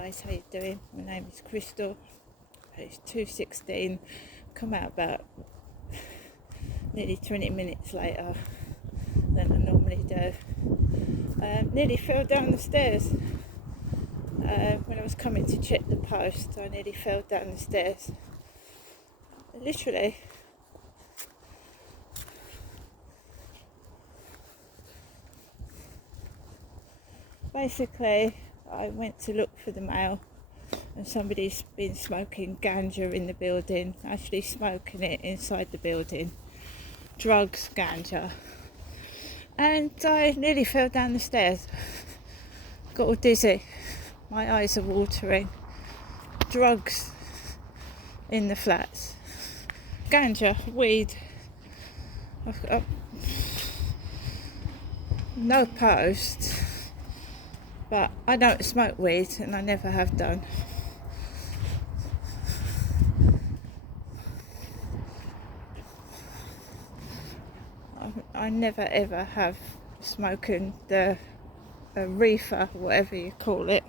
guys, how you doing? My name is Crystal. It's 2:16. Come out about nearly 20 minutes later than I normally do. Nearly fell down the stairs. When I was coming to check the post, I nearly fell down the stairs. Literally. Basically, I went to look for the mail and somebody's been smoking ganja in the building, actually smoking it inside the building. Drugs, ganja. And I nearly fell down the stairs. Got all dizzy. My eyes are watering. Drugs in the flats. Ganja, weed. I've got no post. But I don't smoke weed and I never have done. I never ever have smoking the reefer, whatever you call it.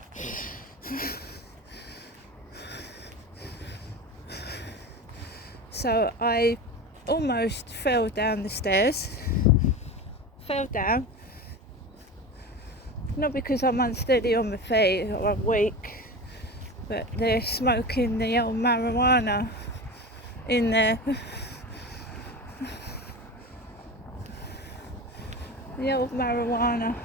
So I almost fell down the stairs. Fell down. Not because I'm unsteady on my feet or I'm weak, but they're smoking the old marijuana in there. The old marijuana.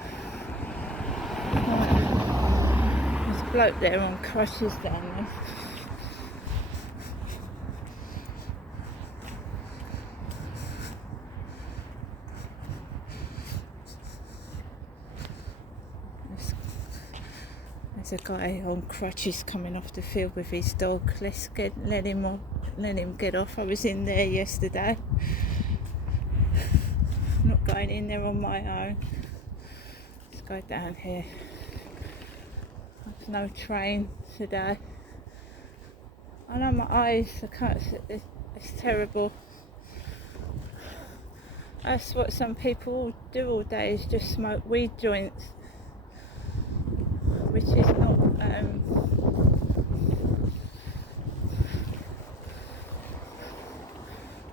There's a bloke there on crutches down there. There's a guy on crutches coming off the field with his dog. Let him get off. I was in there yesterday. Not going in there on my own. Let's go down here. There's no train today. I know my eyes, it's terrible. That's what some people do all day, is just smoke weed joints, which is not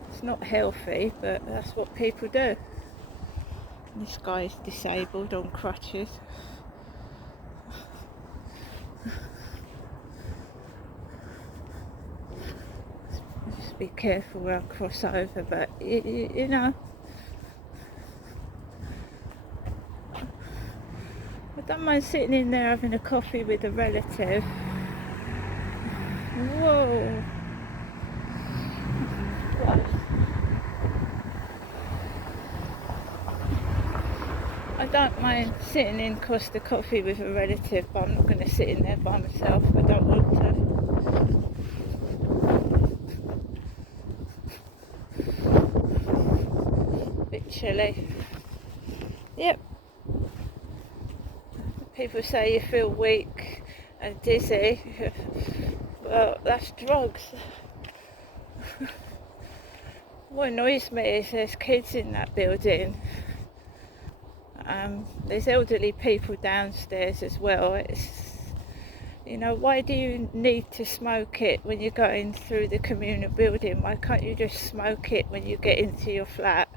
it's not healthy, but that's what people do. This guy is disabled on crutches. Just be careful where I cross over, but you know, I don't mind sitting in there having a coffee with a relative. Whoa. I don't mind sitting in Costa Coffee with a relative, but I'm not going to sit in there by myself. I don't want to. A bit chilly. Yep. People say you feel weak and dizzy. Well, that's drugs. What annoys me is there's kids in that building. There's elderly people downstairs as well. You know, why do you need to smoke it when you're going through the communal building? Why can't you just smoke it when you get into your flat?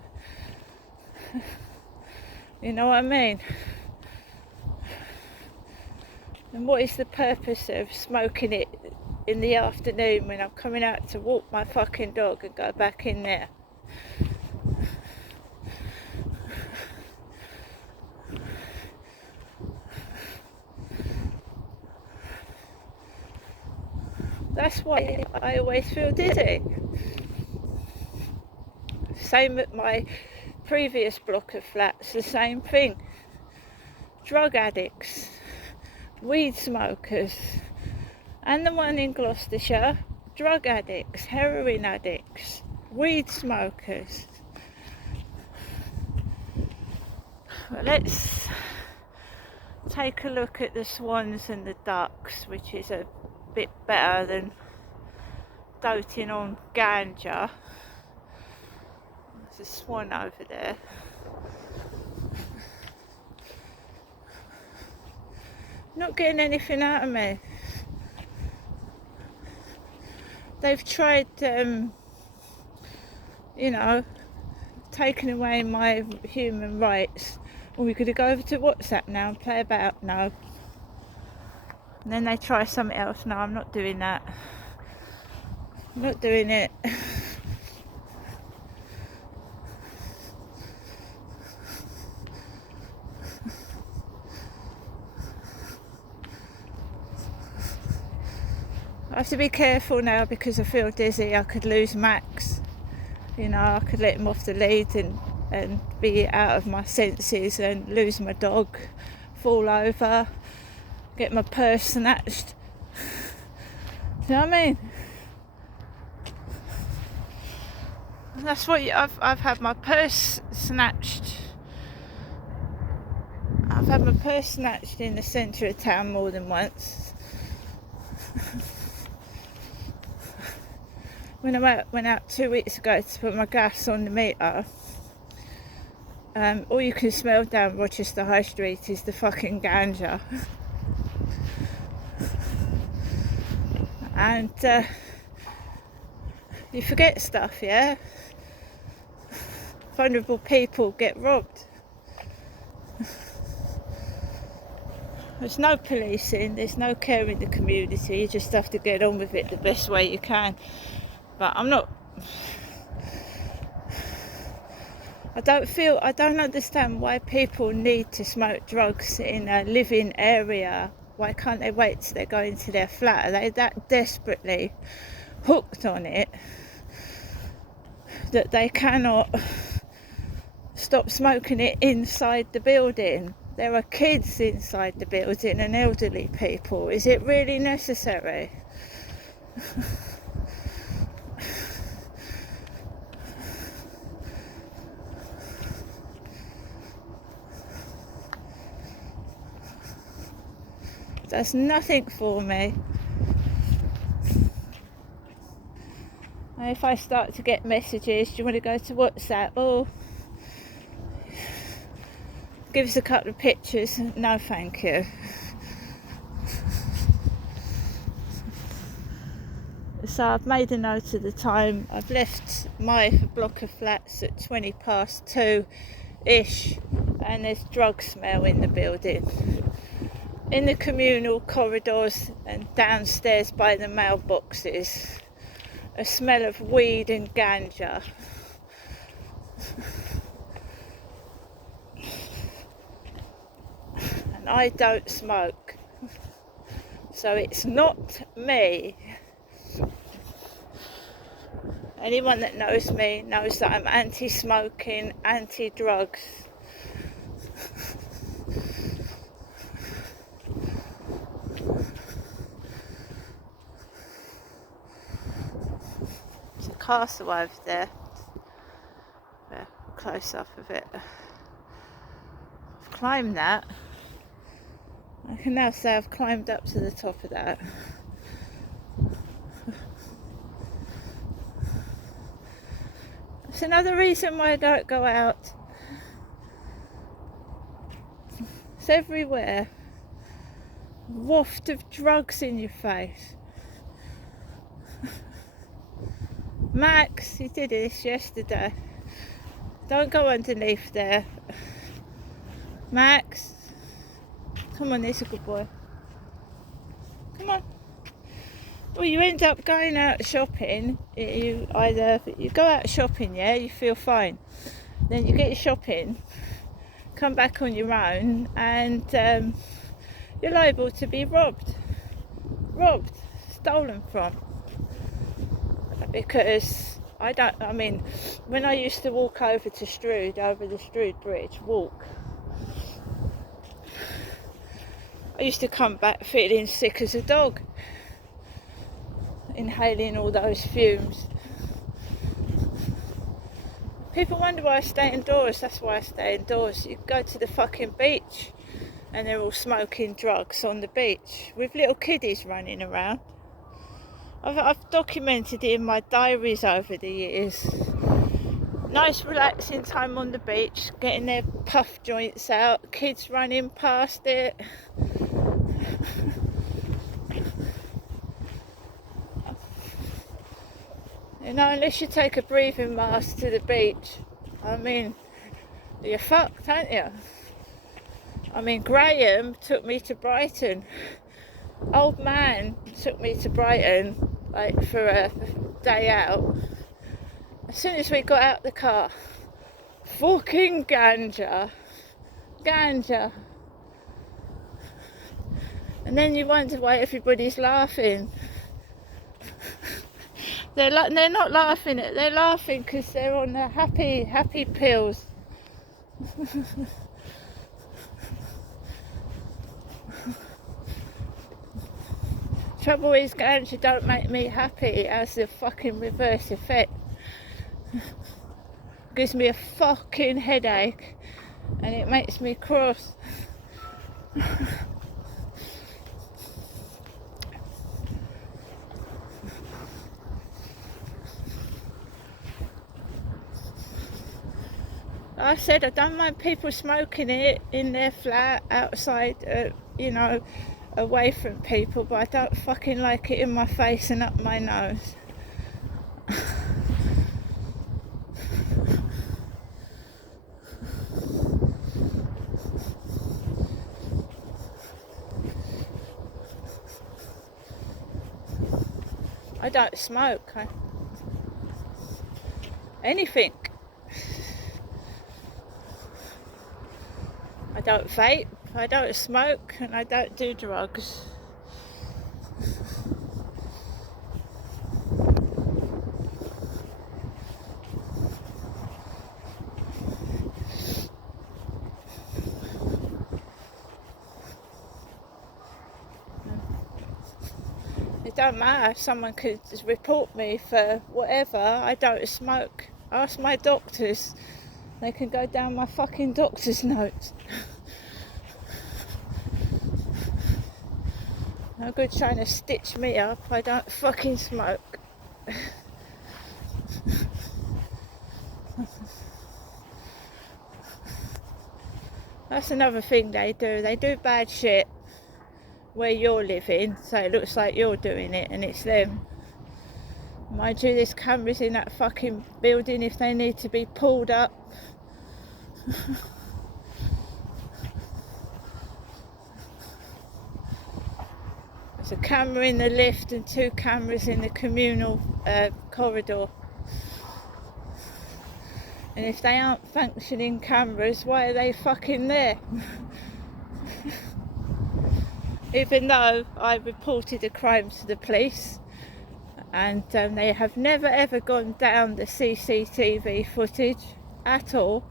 You know what I mean? And what is the purpose of smoking it in the afternoon when I'm coming out to walk my fucking dog and go back in there? That's why I always feel dizzy. Same at my previous block of flats, the same thing. Drug addicts, weed smokers, and the one in Gloucestershire, drug addicts, heroin addicts, weed smokers. Well, let's take a look at the swans and the ducks, which is a bit better than doting on ganja. There's a swan over there. Not getting anything out of me. they've tried, taking away my human rights. Well, we're going to go over to WhatsApp now and play about. No. And then they try something else. No, I'm not doing that. I'm not doing it. I have to be careful now because I feel dizzy. I could lose Max. I could let him off the lead and be out of my senses and lose my dog, fall over, get my purse snatched. Do you know what I mean? That's what I've had my purse snatched. I've had my purse snatched in the centre of town more than once. When I went out 2 weeks ago to put my gas on the meter, all you can smell down Rochester High Street is the fucking ganja. And you forget stuff, yeah? Vulnerable people get robbed. There's no policing, there's no care in the community, you just have to get on with it the best way you can. But I don't understand why people need to smoke drugs in a living area. Why can't they wait till they go into their flat? Are they that desperately hooked on it that they cannot stop smoking it inside the building? There are kids inside the building and elderly people. Is it really necessary? That's nothing for me. And if I start to get messages, do you want to go to WhatsApp? Oh, give us a couple of pictures. No, thank you. So I've made a note of the time. I've left my block of flats at 2:20ish, and there's drug smell in the building. In the communal corridors and downstairs by the mailboxes, a smell of weed and ganja. And I don't smoke, so it's not me. Anyone that knows me knows that I'm anti-smoking, anti-drugs. There's a castle over there. Close up of it. I've climbed that. I can now say I've climbed up to the top of that. It's another reason why I don't go out. It's everywhere. Waft of drugs in your face. Max, he did this yesterday. Don't go underneath there. Max, come on, there's a good boy. Come on. Well, you end up going out shopping. You go out shopping, yeah, you feel fine. Then you get your shopping, come back on your own, and you're liable to be robbed, stolen from. Because when I used to walk over to Strood, over the Strood Bridge, I used to come back feeling sick as a dog, inhaling all those fumes. People wonder why I stay indoors. That's why I stay indoors. You go to the fucking beach and they're all smoking drugs on the beach with little kiddies running around. I've documented it in my diaries over the years. Nice relaxing time on the beach, getting their puff joints out, kids running past it. You know, unless you take a breathing mask to the beach, I mean, you're fucked, aren't you? I mean, Graham took me to Brighton. Old man took me to Brighton, like, for a day out. As soon as we got out the car, fucking ganja. And then you wonder why everybody's laughing. They're not laughing. They're laughing because they're on the happy pills. Trouble is, ganja don't make me happy. It has the fucking reverse effect. Gives me a fucking headache, and it makes me cross. I said I don't mind people smoking it in their flat, outside, you know, away from people, but I don't fucking like it in my face and up my nose. I don't smoke. Anything. I don't vape, I don't smoke, and I don't do drugs. It don't matter if someone could report me for whatever. I don't smoke. Ask my doctors. They can go down my fucking doctor's notes. No good trying to stitch me up. I don't fucking smoke. That's another thing they do. They do bad shit where you're living, so it looks like you're doing it and it's them. Mind you, there's cameras in that fucking building if they need to be pulled up. There's a camera in the lift and 2 cameras in the communal corridor. And if they aren't functioning cameras, why are they fucking there? Even though I reported a crime to the police, and they have never ever gone down the CCTV footage at all.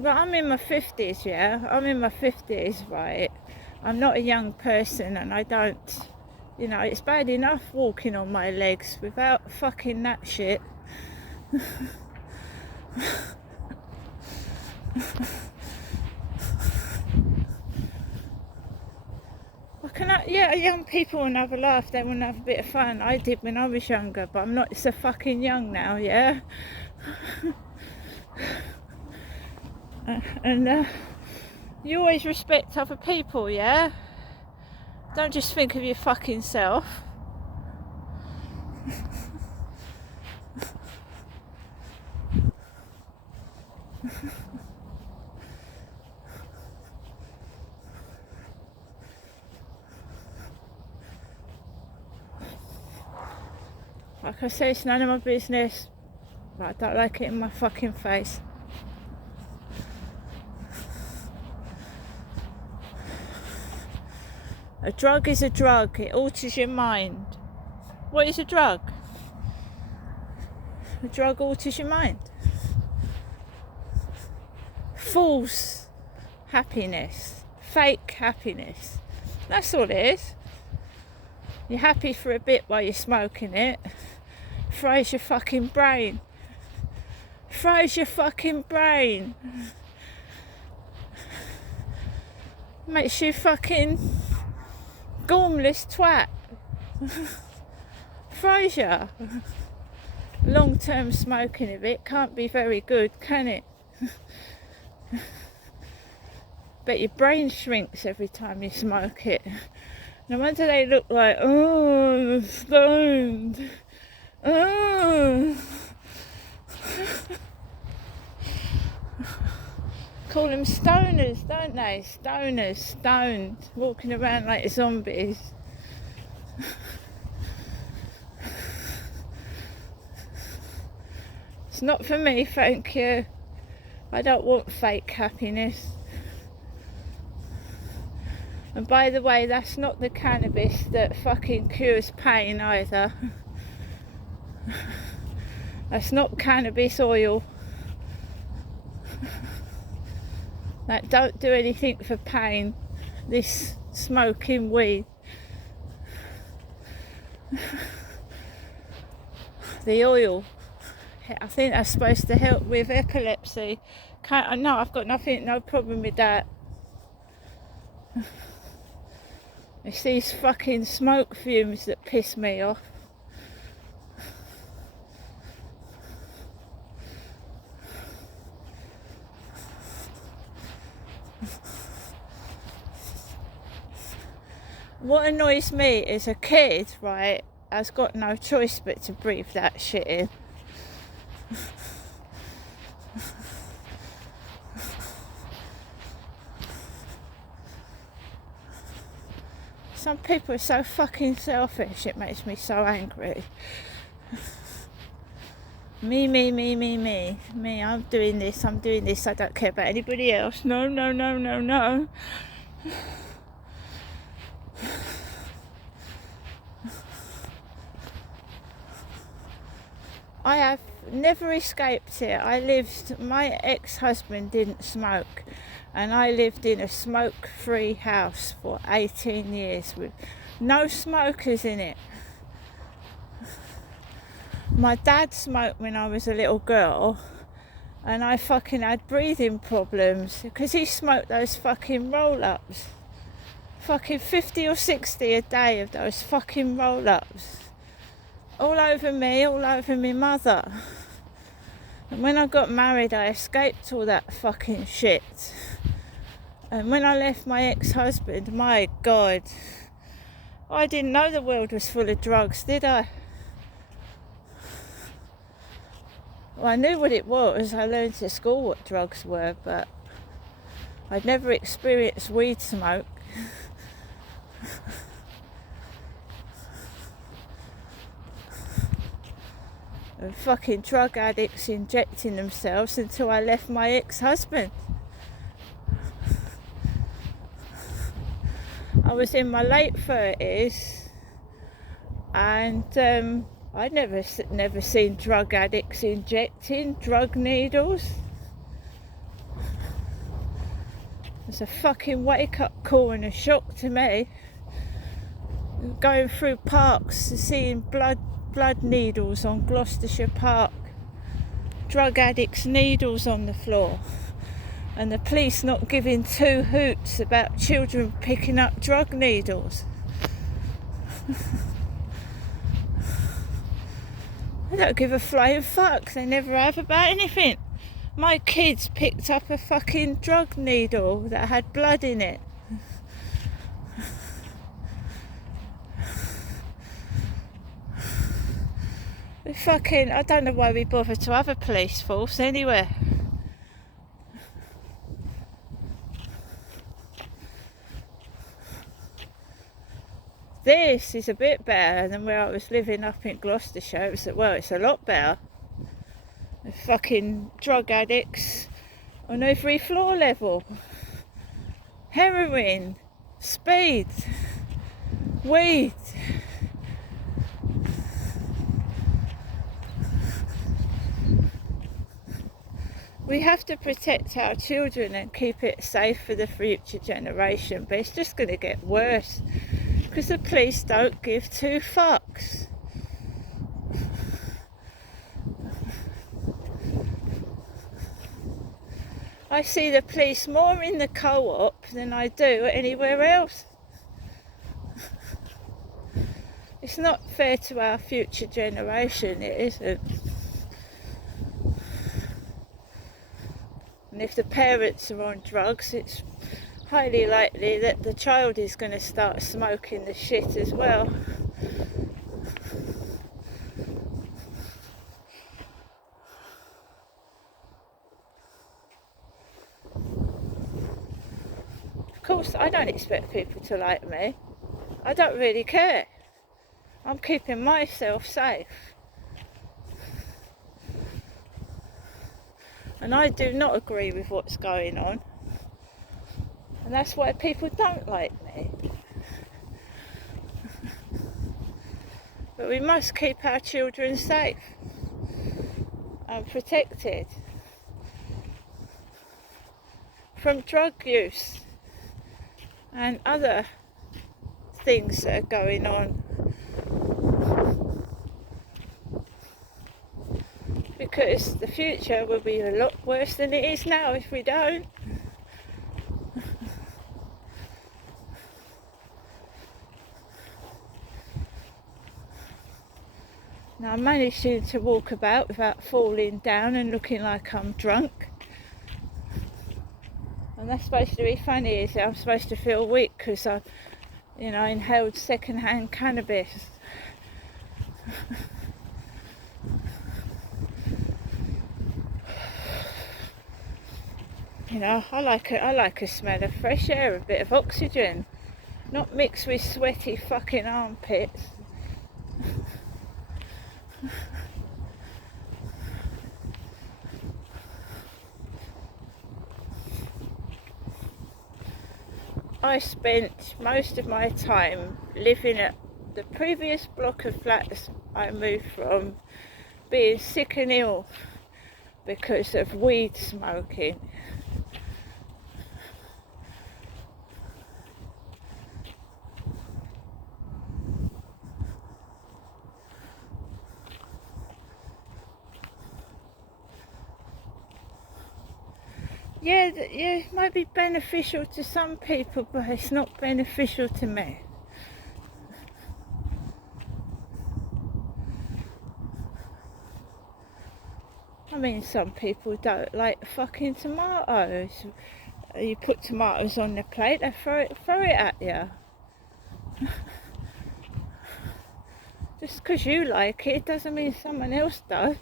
But I'm in my 50s, yeah? I'm in my 50s, right? I'm not a young person, and I don't, you know, it's bad enough walking on my legs without fucking that shit. Yeah, young people will have a laugh, they will have a bit of fun. I did when I was younger, but I'm not so fucking young now, yeah? And you always respect other people, yeah? Don't just think of your fucking self. Like I say, it's none of my business, but I don't like it in my fucking face. A drug is a drug. It alters your mind. What is a drug? A drug alters your mind. False happiness. Fake happiness. That's all it is. You're happy for a bit while you're smoking it. Fries your fucking brain. Fries your fucking brain. Makes you fucking gormless twat. Fraser, long-term smoking of it can't be very good, can it? But your brain shrinks every time you smoke it. No wonder they look like, oh, stoned. Oh. Call them stoners, don't they? Stoners, stoned, walking around like zombies. It's not for me, thank you. I don't want fake happiness. And by the way, that's not the cannabis that fucking cures pain either. That's not cannabis oil. That don't do anything for pain. This smoking weed. The oil, I think that's supposed to help with epilepsy. No, I've got no problem with that. It's these fucking smoke fumes that piss me off. What annoys me is a kid, right, has got no choice but to breathe that shit in. Some people are so fucking selfish, it makes me so angry. Me, I'm doing this, I don't care about anybody else. No. I have never escaped it. My ex-husband didn't smoke, and I lived in a smoke-free house for 18 years with no smokers in it. My dad smoked when I was a little girl, and I fucking had breathing problems because he smoked those fucking roll-ups. Fucking 50 or 60 a day of those fucking roll-ups. All over me, all over my mother. And when I got married, I escaped all that fucking shit. And when I left my ex-husband, my God, I didn't know the world was full of drugs, did I? Well, I knew what it was. I learned at school what drugs were, but I'd never experienced weed smoke. And fucking drug addicts injecting themselves until I left my ex-husband. I was in my late 30s, and I'd never seen drug addicts injecting drug needles. It's a fucking wake-up call and a shock to me. Going through parks, seeing blood needles on Gloucestershire Park, drug addicts' needles on the floor, and the police not giving two hoots about children picking up drug needles. I don't give a flying fuck, they never have about anything. My kids picked up a fucking drug needle that had blood in it. I don't know why we bother to have a police force anywhere. This is a bit better than where I was living up in Gloucestershire. It's a lot better. The fucking drug addicts on every floor level. Heroin, speed, weed. We have to protect our children and keep it safe for the future generation, but it's just going to get worse because the police don't give two fucks. I see the police more in the co-op than I do anywhere else. It's not fair to our future generation, it isn't. And if the parents are on drugs, it's highly likely that the child is going to start smoking the shit as well. Of course, I don't expect people to like me. I don't really care. I'm keeping myself safe. And I do not agree with what's going on. And that's why people don't like me. But we must keep our children safe and protected from drug use and other things that are going on. Because the future will be a lot worse than it is now if we don't. Now I'm managing to walk about without falling down and looking like I'm drunk. And that's supposed to be funny, is it? I'm supposed to feel weak because I, inhaled second-hand cannabis. I like a smell of fresh air, a bit of oxygen, not mixed with sweaty fucking armpits. I spent most of my time living at the previous block of flats I moved from, being sick and ill because of weed smoking. Yeah, it might be beneficial to some people, but it's not beneficial to me. I mean, some people don't like fucking tomatoes. You put tomatoes on the plate, they throw it at you. Just because you like it doesn't mean someone else does.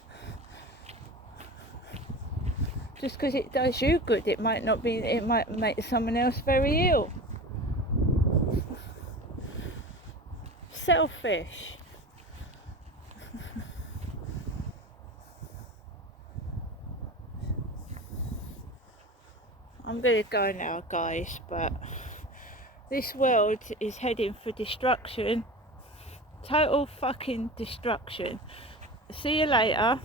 Just because it does you good, it might make someone else very ill. Selfish. I'm gonna go now, guys, but this world is heading for destruction. Total fucking destruction. See you later.